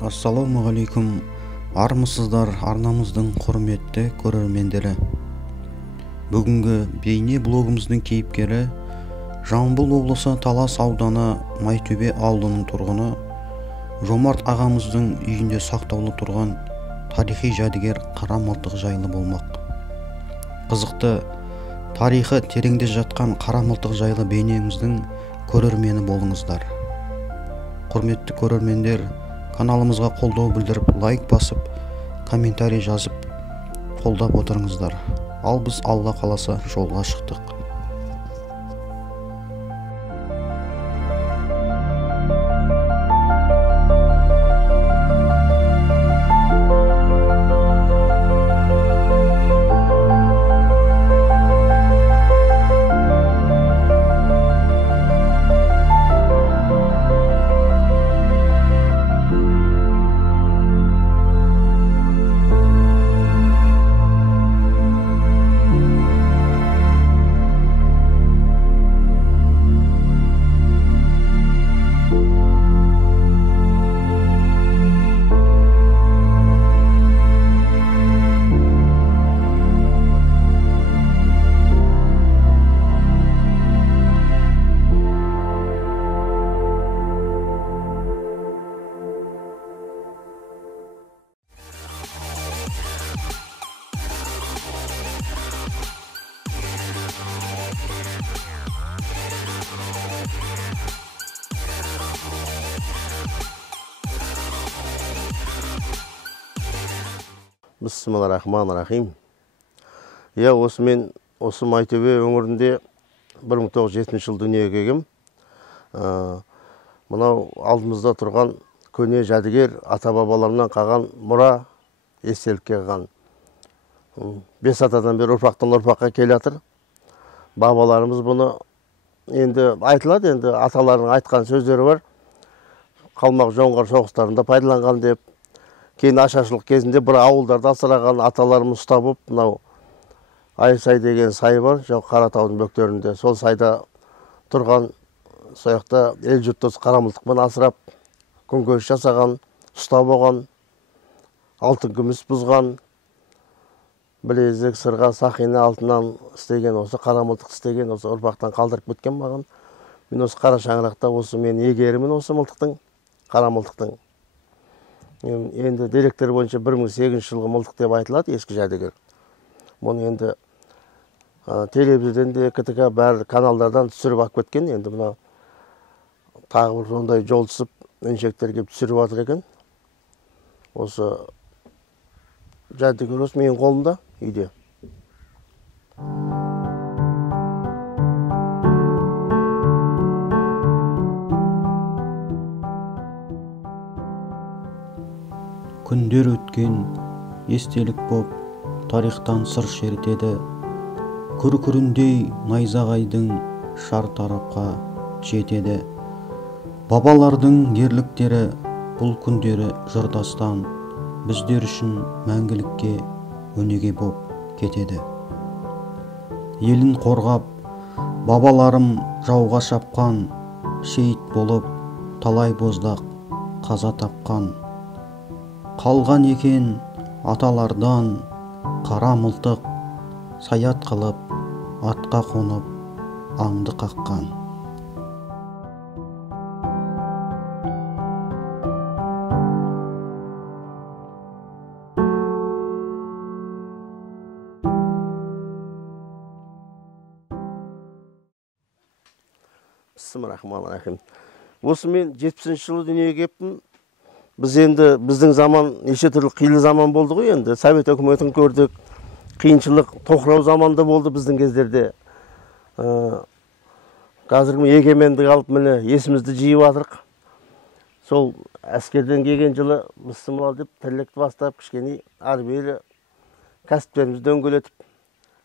Ассалаумағалейкум, армысыздар арнамыздың құрметті көрермендері. Бүгінгі бейне блогымыздың кейіпкері Жамбыл облысы Талас ауданы Майтөбе ауылының тұрғыны Жомарт ағамыздың үйінде сақтаулы тұрған тарихи жәдігер қара мылтық жайлы болмақ. Қызықты тарихы тереңде жатқан қара мылтық жайлы бейнеміздің көрермені болыңыздар. Құрметті көрермендер, каналымызға қолдау білдіріп, лайк басып, комментарий жазып, қолдап отырыңыздар. Ал біз Алла қаласа жолға шықтық. Бисмиллахир-рахманир-рахим. Осы Майтөбе өңірінде 1970 жыл дүниеге келгем. Мынау алдымызда тұрған көне жәдігер ата-бабаларымнан қалған мұра естелікке қалған. 5 атадан бері ұрпақтан ұрпаққа келе жатыр. Бабаларымыз бұны енді айтылады, енді аталарының айтқан сөздері бар. Қалмақ жоңғар соғыстарында пайдаланған деп. Кейін ашаршылық кезінде бір ауылдарды асыраған аталарымыз ұстап болып, мынау Айсай деген сай бар, Қаратаудың бөктерінде. Сол сайда тұрған, сояқта ел жұрт қара мылтықпен асырап, күнкөріс жасаған, ұстап оған, алтын күміс бұзған, білезік, сырға, сақина алтыннан істеген, осы қара мылтық істеген, осы ұрпақтан қалдырып кеткен маған. Мен осы қара шаңырақта, осы мен егерімін осы мылтықтың, қара мылтықтың. Енді деректер бойынша 1008 жылғы мылтық деп айтылады, ескі жәдігер. Мұны енді телевизорден де, КТК бәр каналдардан түсіріп алып кеткен. Енді мына тағы бір сондай жол түсіп, інжектер келіп түсіріп жатыр екен. Осы жәдігер осы менің қолымда үйде. Күндер өткен естелік боп тарихтан сыр шертеді. Күркіріндей найзағайдың шар тарапқа жетеді. Бабалардың ерліктері бұл күндері жырдастан біздер үшін мәңгілікке өнеге боп кетеді. Елін қорғап бабаларым жауға шапқан, шейіт болып талай боздақ қаза тапқан. Қалған екен аталардан қара мылтық, саят қылып атқа қонып аңды қаққан. Бисмиллахир-рахманир-рахим. Осы мен 70 жылы дүниеге кеттім. Біз енді біздің заман неше түрлі қилы заман болды ғой енді. Совет өкіметін көрдік. Қиыншылық, тоқырау заманда болды біздің кездерде. Қазір егемендік алып міне есімізді жиып жатырық. Сол әскерден келген жылы мұсылман деп тірлікті бастап, кішкене ары-бері кәсіптерімізді дөңгелетіп,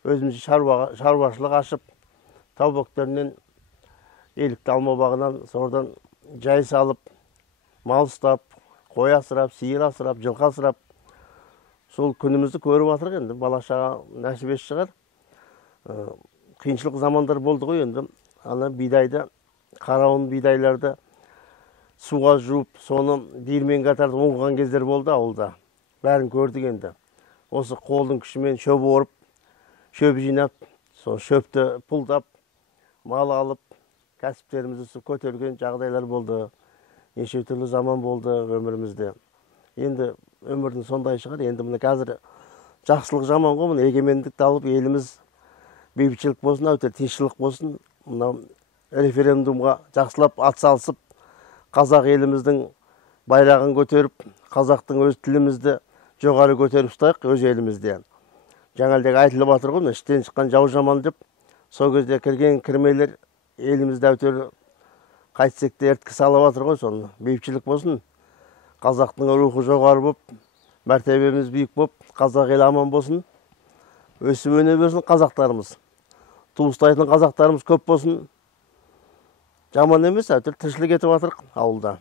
өзіміз шаруашылық ашып, тау бөктерінен елікті алма бағынан сордан жай салып, мал ұстап, қой асырап, сиыр асырап, жылқы асырап, сол күнімізді көріп жатырық енді. Бала-шаға нәсібесі шығар. Қиыншылық замандар болды ғой енді. Ана бидайды, қарауын бидайларды суға жуып, соны диірменге тартып оңған кездер болды ауылда. Бәрін көрдік енді. Осы қолдың күшімен шөп орып, шөп жинап, сол шөпті пұлдап, мал алып, кәсіптерімізді көтерген жағдайлар болды. Неше түрлі заман болды өмірімізде. Енді өмірдің сондай шығар. Енді міне қазір жақсылық жаман ғой, міне егемендікті алып, еліміз бейбітшілік болсын, әйтеуір тыныштық болсын. Мына референдумға жақсылап атсалысып, қазақ еліміздің байрағын көтеріп, қазақтың өз тілімізді жоғары көтеріп ұстайық өз елімізде. Жаңалдегі айтылып жатыр ғой, іштен шыққан жау жаман деп, сол кезде кірген кірмелер елімізде әйтеуір қайтсек те ерткі салып жатыр ғой, соны бейбітшілік болсын. Қазақтың рухы жоғары болып, мәртебеміз биік болып, қазақ елі аман болсын. Өсіп өне берсін қазақтарымыз. Туыстайтын қазақтарымыз көп болсын. Жаман емес, әйтеуір тіршілік етіп жатырық ауылда.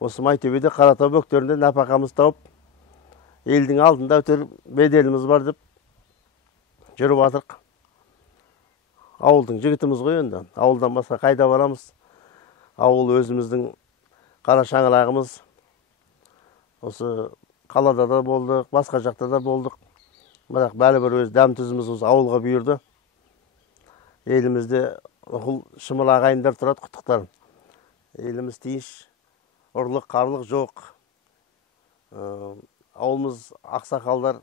Осы Майтөбеде, Қаратау бөктерінде нәпақамыз тауып, елдің алдында әйтеуір беделіміз бар деп жүріп жатырық. Ауылдың жігітіміз ғой енді. Ауылдан басқа қайда барамыз? Ауыл өзіміздің қара шаңырағымыз. Осы қалада да болдық, басқа жақта да болдық. Бірақ бәрібір өз дәм тұзымыз осы ауылға бұйырды. Елімізде шымыр ағайындар тұрады, құттықтар. Еліміз тиіш, ұрлық, қарлық жоқ. Ауылымыз ақсақалдар,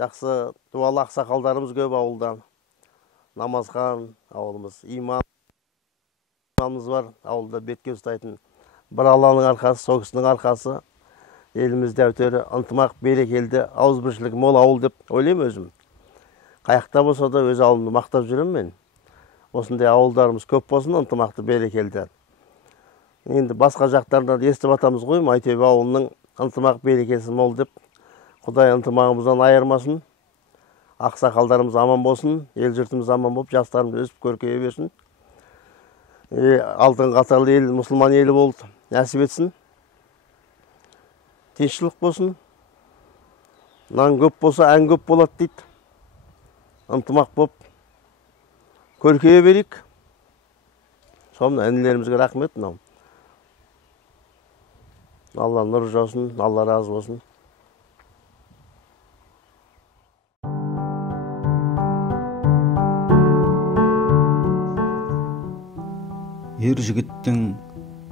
жақсы дуалы ақсақалдарымыз көп ауылдан. Намазхан ауылымыз, имамымыз бар, ауылда бетке ұстайтын. Бір Алланың арқасы, сол кісінің арқасы. Елімізде әйтеуір ынтымақ, берекелді, ауызбіршілік мол ауыл деп ойлаймын өзім. Қаяқта болса да өз ауылымды мақтап жүремін мен. Осындай ауылдарымыз көп болсын, ынтымақты, берекелді. Енді басқа жақтардан естіп атамыз ғой, Майтөбе ауылының ынтымақ берекесі мол деп. Құдай ынтымағымыздан айырмасын. Ақсақалдарымыз аман болсын, ел жұртымыз аман болып, жастарымыз өсіп көркейе берсін. Алтын қатарлы ел, мұсылман елі болды, нәсіп етсін. Тыныштық болсын. Нан көп болса, ән көп болады дейді. Ынтымақ болып көркейе берейік. Сонда әнілерімізге рахмет. Алла нұр жаусын, Алла разы болсын. Ер жігіттің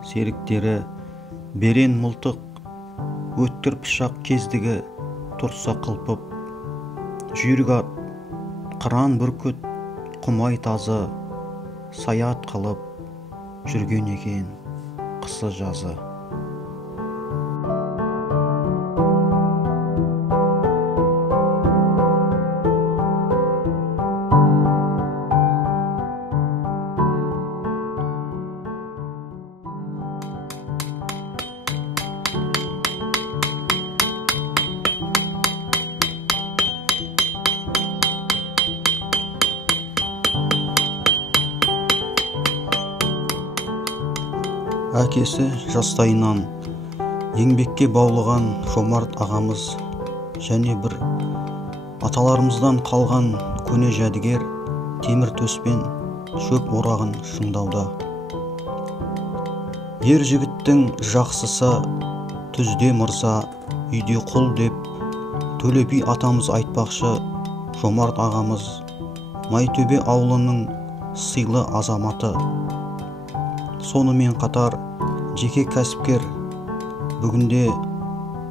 серіктері берен мылтық, өткір пышақ кездігі тұрса қылпып, жүйрік ат, қыран бүркіт, құмай тазы, саят қылып жүрген екен қысы жазы. Әкесі жастайынан еңбекке баулыған жомарт ағамыз және бір аталарымыздан қалған көне жәдігер темір төспен шөп орағын шыңдауда. Ер жігіттің жақсысы түзде мырза, үйде құл деп Төле би атамыз айтпақшы. Жомарт ағамыз Майтөбе ауылының сыйлы азаматы. Сонымен қатар жеке кәсіпкер. Бүгінде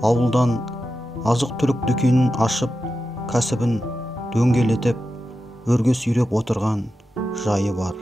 ауылдан азық-түлік дүкенін ашып, кәсібін дөңгелетіп, өрге сүйреп отырған жайы бар.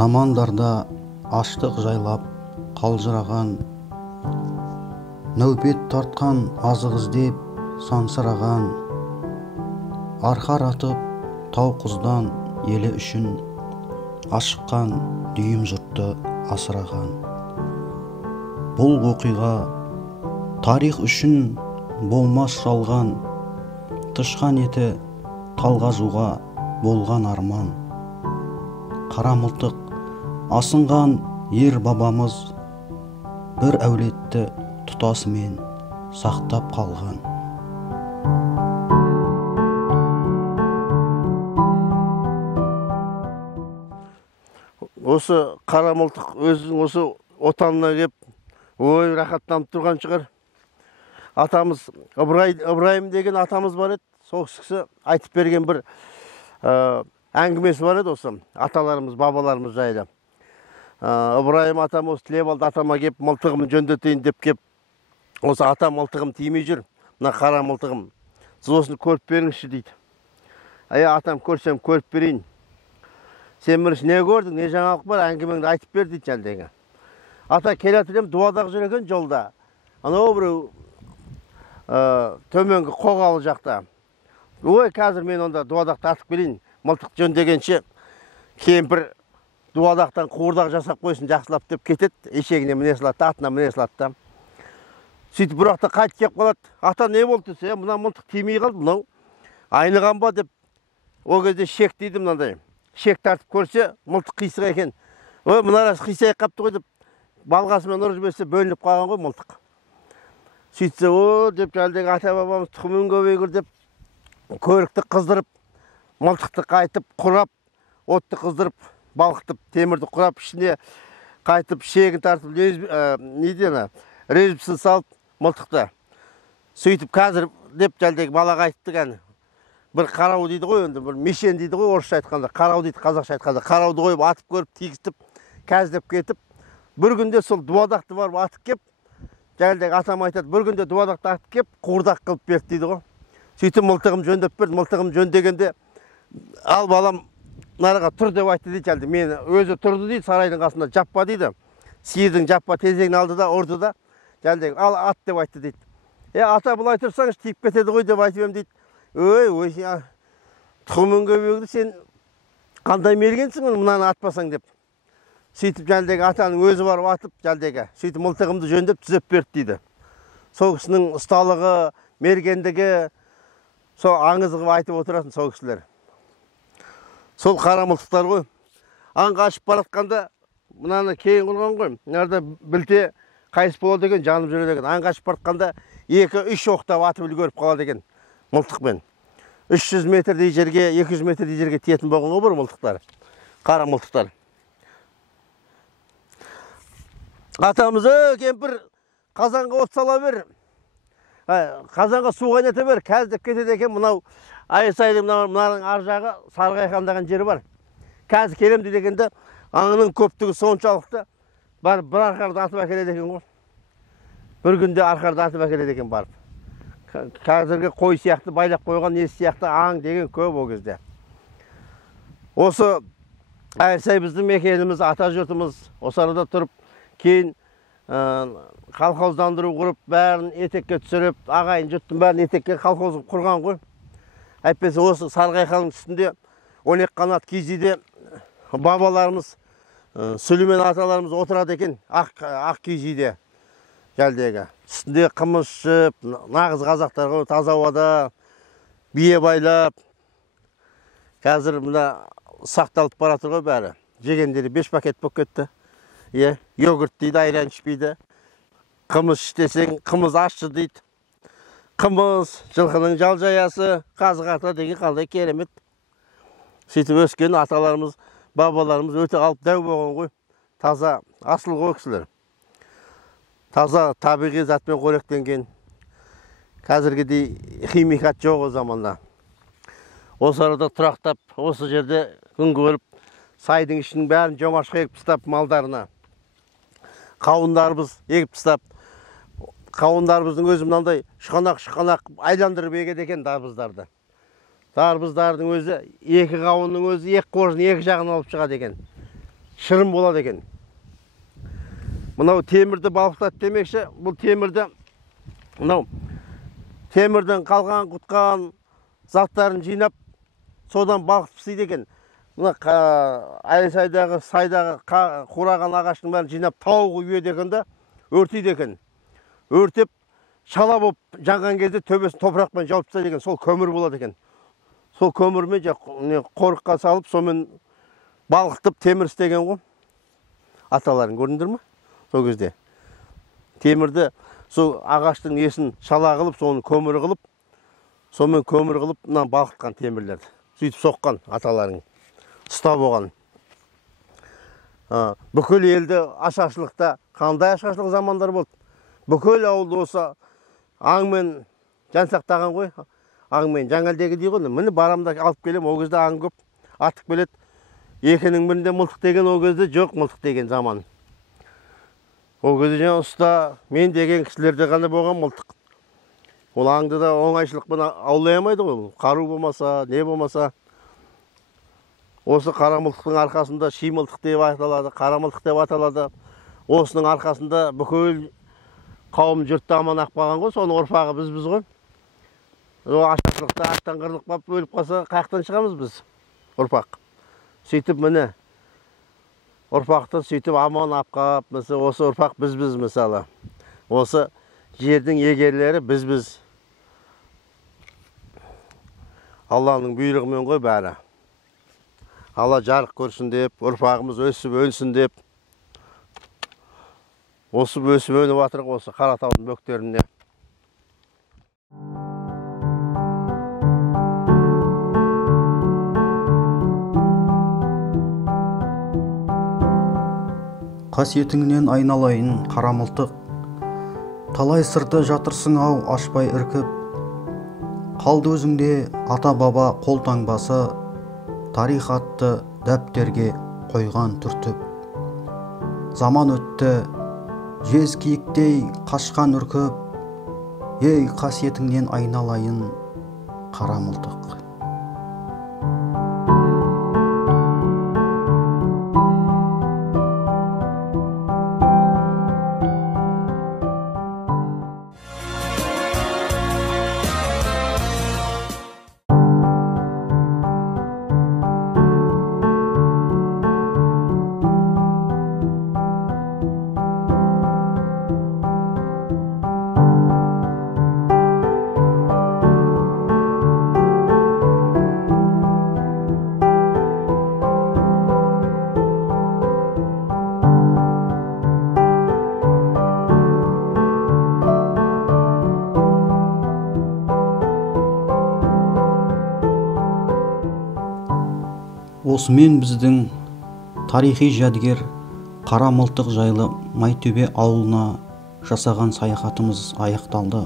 Замандарда аштық жайлап қалжыраған, нәубет тартқан азық іздеп сансыраған, арқар атып тау құздан елі үшін ашыққан дүйім жұртты асыраған. Бұл оқиға тарих үшін болмас жалған, тышқан еті талғажуға болған арман. Қара мылтық асынған ер бабамыз бір әулетті тұтасымен сақтап қалған. Осы қара мылтық өзінің осы отанына кеп, ой рахаттанып тұрған шығар. Атамыз Ыбырайым деген атамыз бар еді. Сол кісі айтып берген бір әңгімесі бар еді осы аталарымыз, бабаларымыз жайлы. Ыбырайым атам осы тілеп алды, атама кеп мылтығымды жөндетейін деп кеп, осы атам мылтығым тимей жүр, мына қара мылтығым. Сіз осыны көріп беріңізші дейді. Атам көрсем көріп берейін. Сен бірінші не көрдің, не жаңалық бар, әңгімеңді айтып бер дейді жәлдегі. Ата келатырым дуадағы жүр екен жолда. Анау біреу төменгі қоғалы жақта. Ой, қазір мен онда дуадақты атып келейін. Мылтық жөндегенше кемпір дуадақтан қуырдақ жасап қойсын жақсылап деп кетеді. Ешегіне міне салады, атына міне салады. Сөйтіп бұрақта қайтып кеп қалады. Ата не болды десе, мына мылтық тимей қалды, мынау айныған ба деп. Ол кезде шек дейді мынандай. Шек тартып көрсе, мылтық қисық екен. Ой, мына рас қисайып қапты ғой деп, балғасымен ұрып жіберсе бөлініп қалған ғой мылтық. Сөйтсе, о деп әлдегі ата бабамыз тұқымын көбейгір деп, көрікті қыздырып, мылтықты қайтып құрап, отты қыздырып, балқытып, темірді құрап, ішіне қайтып, шегін тартып, резбісін салып, мылтықты. Сөйтіп қазір деп әлдегі балаға айтты кәні. Бір қарау дейді ғой, бір мешен дейді ғой, орысша айтқанда, қарау дейді қазақша айтқанда. Қарауды қойып, атып көріп, тигістіп, кәздеп кетіп, бір күнде сол дуадақты барып атып кеп, әлдегі атам айтады, бір күнде дуадақты атып кеп, қуырдақ қылып берді дейді ғой. Сөйтіп мылтығым жөндеп берді, мылтығым жөндегенде, ал балам нарыға тұр деп айтты дейді әлде. Мен өзі тұрды дейді, сарайдың қасында жаппа дейді. Сиырдың жаппа тезегін алды да, ұрды да, әлдегі ал ат деп айтты дейді. Ата бұлай тұрсаңыз тиіп кетеді ғой деп айтып ем дейді. Ой, тұқымын көбейгді, сен қандай мергенсің мұнаны атпасаң деп. Сөйтіп әлдегі атаның өзі барып атып әлдегі. Сөйтіп мылтығымды жөндеп түзеп берді дейді. Сол кісінің ұсталығы, мергендігі, сол аңызғы айтып отыратын сол кісілер. Сол қара мылтықтар ғой. Аңға ашып баратқанда мынаны кейін құрған ғой. Нәрді білте қайыс болады деген, жанып жүреді деген. Аңға ашып баратқанда 2-3 оқтап атып үлгеріп қалады деген мылтықпен. 300 метрдей жерге, 200 метрдей жерге тиетін болған ғой бір мылтықтар. Қара мылтықтар. Атамыз, кемпір, қазанға от сала бер. Қазанға су қайната бер, кәздеп кетеді екен. Мынау Айсайдың мынаның ар жағы Сарғайқандаған жері бар. Қазір келем дегенде аңының көптігі соншалықты бар бір арқарды атып әкеледі екен ғой. Бір күнде арқарды атып әкеледі екен барып. Қазіргі қой сияқты байлап қойған ес сияқты аң деген көп ол кезде. Осы Айсай біздің мекеніміз, ата жұртымыз осы арада тұрып, кейін колхоздандыру құрып, бәрін етекке түсіріп, ағайын жұрттың бәрін етекке колхоз құрған ғой. Әйтпесе осы Сарғайқаның үстінде 12 қанат кизиде бабаларымыз, Сүлеймен аталарымыз отырады екен, ақ кизиде жәлдегі. Үстінде қымыз ішіп, нағыз қазақтар ғой, таза ауада бие байлап. Қазір мына сақталып баратыр ғой бәрі. Жегендері 5 пакет болып кетті. Йогурт дейді, айран ішпейді. Қымыз іштесең, қымыз ашшы дейді. Қымыз, жылқының жалжаясы, қазық ата деген қандай керемет. Сөйтіп өскен аталарымыз, бабаларымыз өте алып дәу болған ғой. Таза, асыл ғой кісілер. Таза табиғи затпен қоректенген. Қазіргідей химикат жоқ о заманда. Осы арада тұрақтап, осы жерде күн көріп, сайдың ішінің бәрін жоңашқа егіп тастап малдарына. Қауындарымыз егіп тастап, қауындарымыздың өзі мынандай шұқанақ айландырып егеді екен дарбыздарды. Дарбыздардың өзі, екі қауынның өзі екі қоржын екі жағын алып шығады екен. Шырын болады екен. Мынау темірді балқытады демекші, бұл темірді, мынау темірден қалған, құтқан заттарын жинап, содан балқытып істейді екен. мына Айсайдағы сайдағы қураған ағаштың бәрін жинап тауға үйеді екен да, өртейді екен. Өртеп, шала болып жанған кезде төбесін топырақпен жауып тастайды екен, сол көмір болады екен. Сол көмірмен қорыққа салып, сонымен балқытып темір істеген ғой. Аталарын көрдіңдер ме? Сол кезде. Темірді, сол ағаштың несін шала қылып, соны көмір қылып, сонымен көмір қылып, балқытқан темірлерді. Сөйтіп соққан аталарың. Ұстап оған. Бүкіл елді ашаршылықта, қандай ашаршылық замандар болды. Бүкіл ауылды осы аңмен жан сақтаған ғой. Аңмен жаңалдегі дей ғой. Міне барамда алып келем, ол кезде аң көп. Артық келеді. Екінің бірінде мылтық деген, ол кезде жоқ мылтық деген заман. Ол кезде жаңа ұста, мен деген кісілерде ғана болған мылтық. Ол аңды да оңайшылықпен аулай алмайды ғой. Қару болмаса, не болмаса. Осы қара мылтықтың арқасында ши мылтық деп аталады, қара мылтық деп аталады. Осының арқасында бүкіл қауым жұртты аман ақпаған ғой, соның ұрпағы біз ғой. Ашаршылықта аттан қырылып қалып өліп қалса, қаяқтан шығамыз біз, ұрпақ. Сөйтіп міне, ұрпақты сөйтіп аман ақпап, осы ұрпақ біз мысалы. Осы жердің егерлері біз. Алланың бұйрығымен ғой бәрі. Алла жарық көрсін деп, ұрпағымыз өсіп өнсін деп. Осып өсіп өніп атырық осы Қаратаудың бөктерінде. Қасиетіңнен айналайын қара мылтық, талай сырды жатырсың ау ашпай іркіп. Қалды өзіңде ата-баба қолтаңбасы, тарих атты дәптерге қойған түртіп. Заман өтті, жез киіктей қашқан үркіп, ей қасиетіңнен айналайын қара мылтық. Осымен біздің тарихи жәдігер қара мылтық жайлы Майтөбе ауылына жасаған саяхатымыз аяқталды.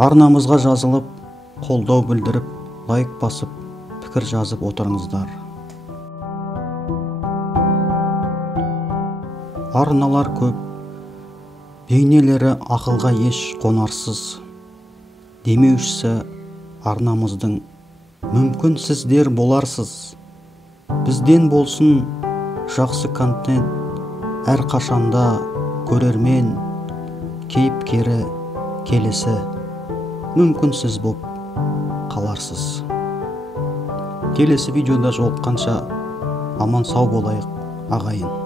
Арнамызға жазылып, қолдау білдіріп, лайк басып, пікір жазып отырыңыздар. Арналар көп, бейнелері ақылға еш қонарсыз. Демеушісі арнамыздың мүмкін сіздер боларсыз. Бізден болсын жақсы контент, әр қашанда көрермен, кейіпкері, келесі мүмкін сіз боп қаларсыз. Келесі видеода жолыққанша аман сау болайық ағайын.